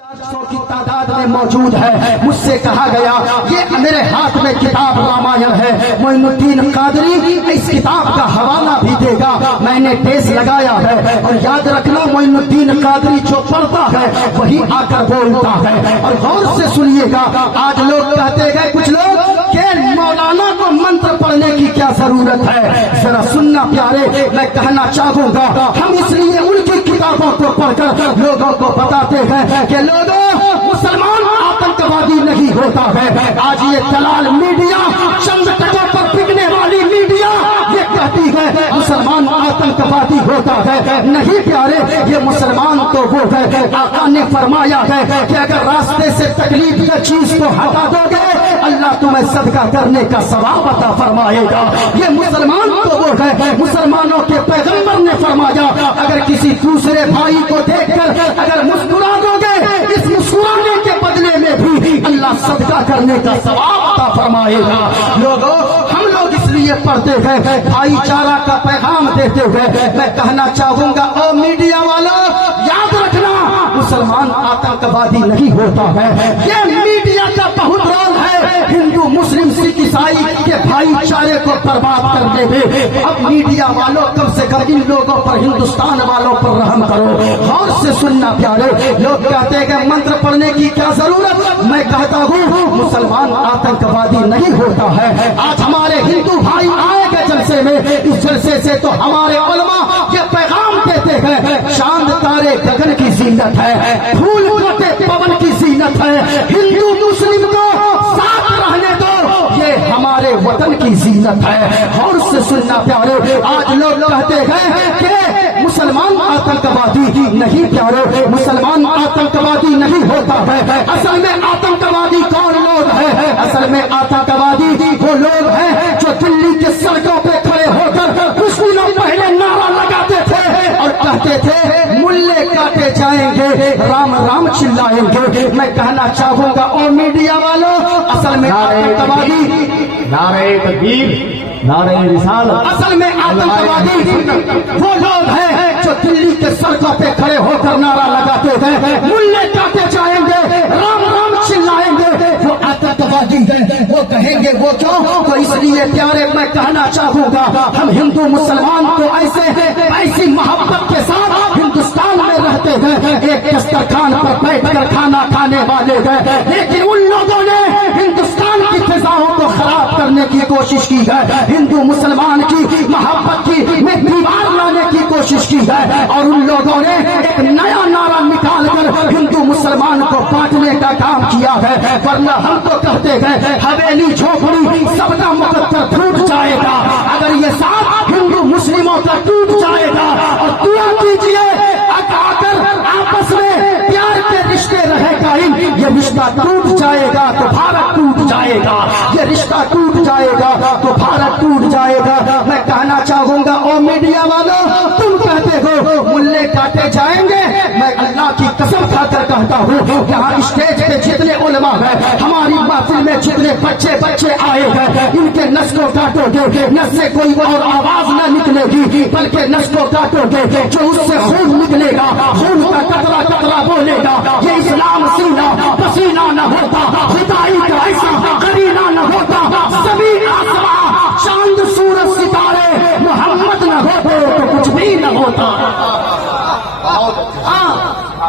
400 की तादाद में मौजूद है। मुझसे कहा गया ये मेरे हाथ में किताब रामायण है, मोइनुद्दीन कादरी इस किताब का हवाला भी देगा। मैंने टेस्ट लगाया है और याद रखना मोइनुद्दीन कादरी जो पढ़ता है वही आकर बोलता है। और गौर से सुनिएगा, आज लोग कहते गए कुछ लोग कि मौलाना को मंत्र पढ़ने की क्या जरूरत है। जरा सुनना प्यारे, मैं कहना चाहूंगा हम इसलिए उनकी किताबों को पढ़कर लोगों को बताते हैं कि लोगों मुसलमान आतंकवादी नहीं होता है। आज ये दलाल मीडिया, चंद टकों पर बिकने वाली मीडिया ये कहती है मुसलमान आतंकवादी होता है। नहीं प्यारे, ये मुसलमान तो वो है, आका ने फरमाया है कि अगर रास्ते से तकलीफ का चीज को हटा दोगे अल्लाह तुम्हें सदका करने का सवाब अता फरमाएगा। ये मुसलमान तो वो है, मुसलमानों के पैगंबर ने फरमाया अगर किसी दूसरे भाई को देखकर अगर मुस्कुरा दोगे इस मुस्कुराने के बदले में भी अल्लाह सदका करने का सवाब अता फरमाएगा। लोगों, हम लोग इसलिए पढ़ते हैं भाईचारा का पैगाम देते हुए मैं कहना चाहूंगा ओ मीडिया वालों, याद रखना मुसलमान आतंकवादी नहीं होता है। ये मीडिया का बहुत रोल है हिंदू मुस्लिम सिख ईसाई के भाईचारे को बर्बाद करने में। अब मीडिया वालों कम से कम इन लोगों पर, हिंदुस्तान वालों पर रहम करो। और से सुनना प्यारे, लोग कहते हैं मंत्र पढ़ने की क्या जरूरत। मैं कहता हूँ मुसलमान आतंकवादी नहीं होता है। आज हमारे हिंदू भाई आएंगे जलसे में, इस जलसे से तो हमारे उलमा ये पैगाम देते हैं चांद तारे गगन की जीनत है, फूल काटे पवन की जीनत है, हिंदू मुस्लिम को साथ रहने दो ये हमारे वतन की जीनत है। और से सुनना प्यारे, आज लोग कहते हैं कि मुसलमान आतंकवादी नहीं प्यारे, मुसलमान आतंकवादी नहीं होता है। असल में आतंकवादी कौन लोग हैं? असल में आतंकवादी वो लोग हैं जो दिल्ली के सड़कों पे खड़े होकर कुछ दिनों पहले नारा लगाते थे और कहते थे मुल्ले काटे जाएंगे, राम राम चिल्लाएंगे। मैं कहना चाहूंगा ओ मीडिया वालों, असल में आतंकवादी नारे तकबीर, नारे रिसालत, असल में आतंकवादी वो लोग हैं जो दिल्ली के सड़कों पे खड़े होकर नारा लगाते हैं मुल्ले काटे जाएंगे, राम राम चिल्लाएंगे। वो आतंकवादी हैं, वो कहेंगे वो क्यों? तो इसलिए प्यारे मैं कहना चाहूंगा हम हिंदू मुसलमान तो ऐसे ऐसी मोहब्बत के साथ हिंदुस्तान में रहते हैं, एक दस्तरखान पर बैठकर खाना खाने वाले हैं। लेकिन उन लोगों ने हिंदुस्तान की फिजाओं को खराब करने की कोशिश की है, हिंदू मुसलमान की मोहब्बत की में दीवार लाने की कोशिश की है। और उन लोगों ने एक नया नारा निकालकर हिंदू मुसलमान को बांटने का काम किया है। वरना हम तो कहते हैं हवेली झोपड़ी सबका मुकद्दर टूट जाएगा अगर ये साथ हिंदू मुस्लिमों का टूट जाएगा। और दुआ कीजिए अगर आपस में प्यार के रिश्ते रहे कायम, ये रिश्ता टूट जाएगा तो भारत टूट जाएगा, ये रिश्ता टूट जाएगा तो भारत टूट जाएगा। मैं कहना चाहूंगा ओ मीडिया वालों, तुम कहते हो मुल्ले काटे जाएंगे, मैं अल्लाह की कसम खाकर कहता हूँ यहाँ स्टेज पे जितने उलमा है, हमारी महफिल में जितने बच्चे बच्चे आए हैं, इनके नस को काटोगे, नस से कोई और आवाज न निकलेगी बल्कि नस को काटोगे जो उससे खून निकलेगा, खून का कतरा कतरा बोलेगा। ये इस्लाम सीना पसीना न होता, खुदाई का ऐसा करीना न होता, सभी आसमां चांद सूरज सितारे मोहम्मद न होते तो कुछ भी न होता।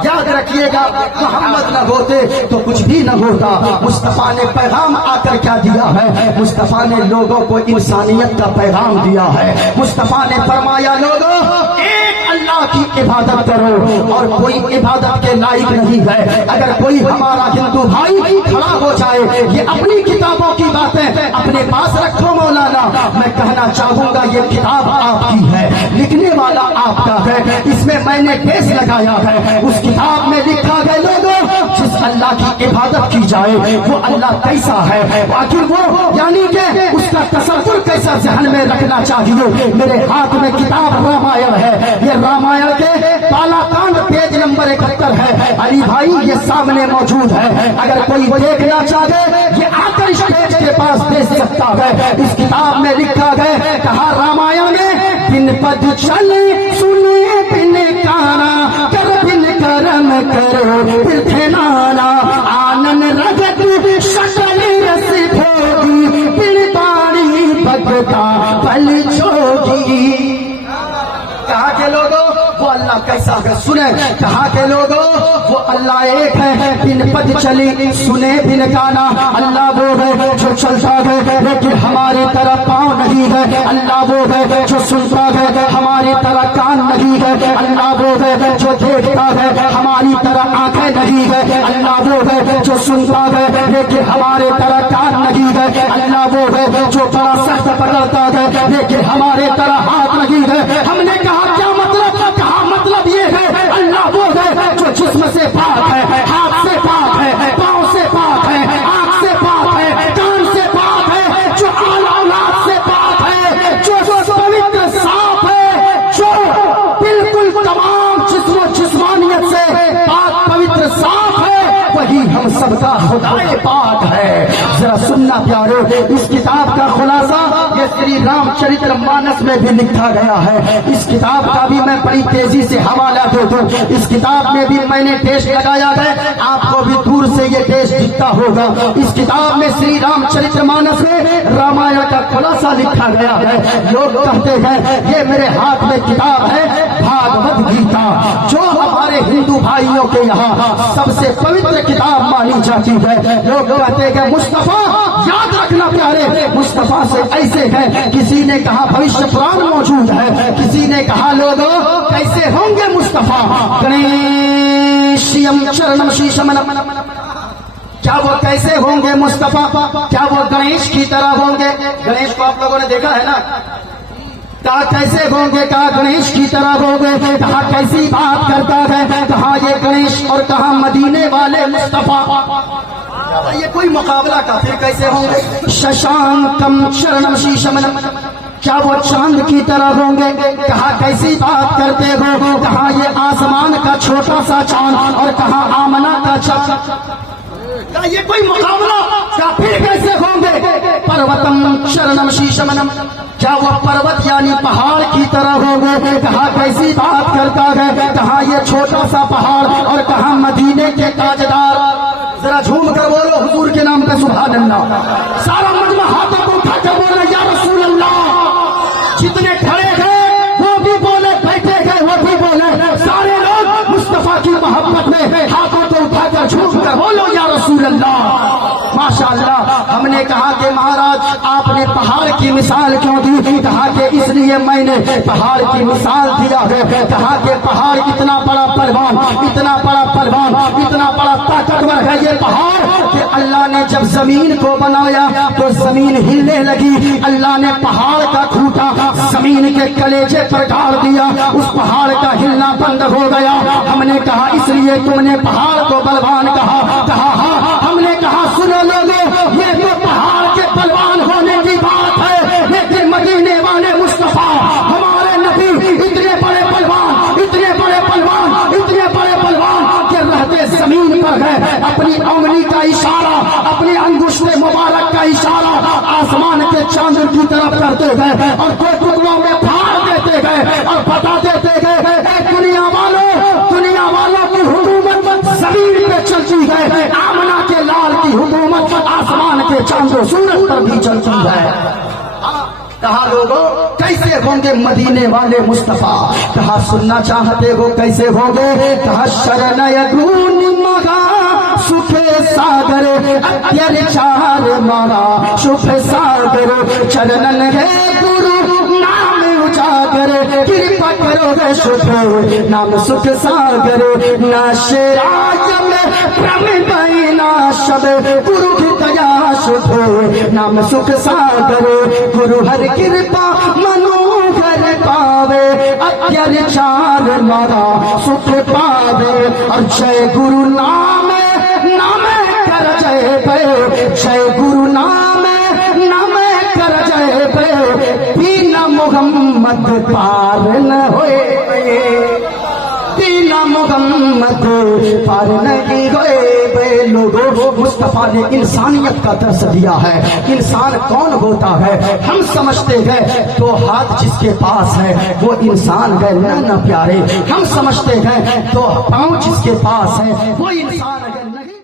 याद रखिएगा मोहम्मद न होते तो कुछ भी न होता। मुस्तफा ने पैगाम आकर क्या दिया है? मुस्तफा ने लोगों को इंसानियत का पैगाम दिया है। मुस्तफा ने फरमाया लोगों एक अल्लाह की इबादत करो और कोई इबादत के लायक नहीं है। अगर कोई हमारा हिंदू भाई खड़ा हो जाए, ये अपनी किताबों की बातें अपने पास रखो मौलाना, मैं कहना चाहूंगा ये किताब आपकी है, लिखने वाला आपका है, इसमें मैंने टेस्ट लगाया है। उस किताब में लिखा गया लोगों जिस अल्लाह की इबादत की जाए वो अल्लाह कैसा है, आखिर वो यानी कि उसका तसव्वुर कैसा जहन में रखना चाहिए। मेरे हाथ में किताब रामायण है, ये रामायण के बालाकांड पेज नंबर 71 है। अली भाई ये सामने मौजूद है, अगर कोई देखना चाहे ये आकर स्टेज के पास देख सकता है। इस किताब में लिखा गया कहा रामायण में बिन पद चले सुने बिन काना कर बिन کرم کرو پھر تھے نانا آنن رگت شکل رس بھوگی پھر باڑی بگتا پل چھوگی. کہا کے لوگوں وہ اللہ کیسا ہے سنیں, کہا کے لوگوں وہ اللہ ایک ہے, دن پد چلی سنے بن گانا. اللہ وہ ہے جو چلتا ہے لیکن ہماری طرح پاؤں نہیں ہے. اللہ وہ ہے جو سنتا ہے ہماری طرح کان نہیں ہے. اللہ وہ ہے جو دیکھتا ہے ہماری طرح آنکھیں نہیں ہے. اللہ وہ ہے جو سنتا ہے لیکن ہمارے طرح کان نہیں ہے. اللہ وہ ہے جو بڑا سخت پکڑتا ہے لیکن ہمارے طرح ہاتھ نہیں ہے. ہم نے کہا کیا مطلب؟ کہا مطلب یہ ہے اللہ وہ ہے جو جسم سے پاک ہے, ہاتھ سے پاک ہے, پاؤں سے پاک ہے, آنکھ سے پاک ہے, کان سے پاک ہے, جو اولاد سے پاک ہے, جو پوتر صاف ہے, جو بالکل تمام جسم و جسمانیت سے پاک پوتر صاف ہے, وہی ہم سب کا خدا پاک ہے. ذرا سننا پیارو, اس کتاب کا خلاصہ یہ شری رام چرتر مانس میں بھی لکھا گیا ہے. اس کتاب کا بھی میں بڑی تیزی سے حوالہ دے دوں. اس کتاب میں بھی میں نے ٹیسٹ لگایا ہے, آپ کو بھی دور سے یہ ٹیسٹ دکھتا ہوگا. اس کتاب میں شری رام چرتر مانس میں رامائن کا خلاصہ لکھا گیا ہے. لوگ کہتے ہیں یہ میرے ہاتھ میں کتاب ہے بھاگوت گیتا, جو ہمارے ہندو بھائیوں کے یہاں سب سے پوتر کتاب مانی جاتی ہے. لوگ کہتے ہیں مصطفیٰ, یاد رکھنا پیارے, مصطفیٰ سے ایسے ہے. کسی نے کہا بھوشیہ پران موجود ہے, کسی نے کہا لوگوں کیسے ہوں گے مصطفیٰ. گنیشیم چرنم شیشم, کیا وہ کیسے ہوں گے مصطفیٰ؟ کیا وہ گنیش کی طرح ہوں گے؟ گنیش کو آپ لوگوں نے دیکھا ہے نا. کہا کیسے ہوں گے؟ کہا گنیش کی طرح ہوں گے. کہا کیسی بات کرتا ہے؟ کہا یہ گنیش اور کہا مدینے والے مصطفیٰ. یہ کوئی مقابلہ کا, پھر کیسے ہوں گے؟ ششانکم چرنم شیشم, کیا وہ چاند کی طرح ہوں گے؟ کہا کیسی بات کرتے ہو؟ کہا یہ آسمان کا چھوٹا سا چاند اور کہا آمنہ کا چاند. یہ کوئی مقابلہ کا, پھر کیسے ہوں گے؟ پروتم چرنم شیشمنم, کیا وہ پروت یعنی پہاڑ کی طرح ہوں گے؟ کہا کیسی بات کرتا ہے؟ کہا یہ چھوٹا سا پہاڑ اور کہا مدینے کے تاجدار. ذرا جھوم کر بولو حضور کے نام پہ سبحان اللہ. سارا مجمع ہاتھوں کو اٹھا کر بولے یا رسول اللہ. جتنے کھڑے گئے وہ بھی بولے, بیٹھے گئے وہ بھی بولے, سارے لوگ مصطفیٰ کی محبت میں ہاتھوں کو اٹھا کر جھوم کر بولو یا رسول اللہ. ماشاء اللہ. ہم نے کہا کہ مہاراج آپ نے پہاڑ کی مثال کیوں دی؟ کہا کہ اس لیے میں نے پہاڑ کی مثال دیا ہے. کہا کہ پہاڑ اتنا بڑا پہلوان, اتنا بڑا پہلوان, اتنا بڑا طاقتور ہے یہ پہاڑ کہ اللہ نے جب زمین کو بنایا تو زمین ہلنے لگی. اللہ نے پہاڑ کا کھوٹا زمین کے کلیجے پر ڈال دیا, اس پہاڑ کا ہلنا بند ہو گیا. ہم نے کہا اس لیے تم نے پہاڑ کو بلوان کہا. کہا ہاں. ہم نے کہا سنو لوگوں, یہ تو پہاڑ کے بلوان ہونے کی بات ہے, لیکن مدینے والے مصطفیٰ ہمارے نبی اتنے بڑے پہلوان, اتنے بڑے پہلوان, اتنے بڑے پہلوان کہ رہتے زمین پر ہے. اپنی انگلی کا اشارہ, اپنی انگشت مبارک کا اشارہ آسمان کے چاند کی طرف کرتے گئے اور دو ٹکڑوں میں پھاڑ دیتے گئے اور بتا دیتے گئے اے دنیا والوں کی حکومت زمین پہ چلتی ہے, آمنہ کے لال کی حکومت آسمان کے چاند و سورج پر بھی چلتی ہے. کہا لوگوں کیسے ہوں گے مدینے والے مصطفیٰ؟ کہا سننا چاہتے ہو کیسے ہوں گے؟ کہا شرن یگون مگا سکھ ساگر اتر چار مارا شف ساگر چرنن ہے گرو نام اجاگر کرپا کرو گے شف نام سکھ ساگر ناشراج میں پرم بینا شب گرو کی دیا شف نام سکھ ساگر گرو ہر کرپا منو گھر پاوے اتر چار مارا سکھ پاوے اور جے گرو نام کر جے پے, جے گرو نام کر جے پے, بینا محمد پار نہ ہوئے, بینا محمد پار نہیں ہوئے. لوگوں مصطفیٰ نے انسانیت کا درس دیا ہے. انسان کون ہوتا ہے؟ ہم سمجھتے گئے دو ہاتھ جس کے پاس ہے وہ انسان ہے. نہ پیارے، ہم سمجھتے گئے دو پاؤں جس کے پاس ہے وہ انسان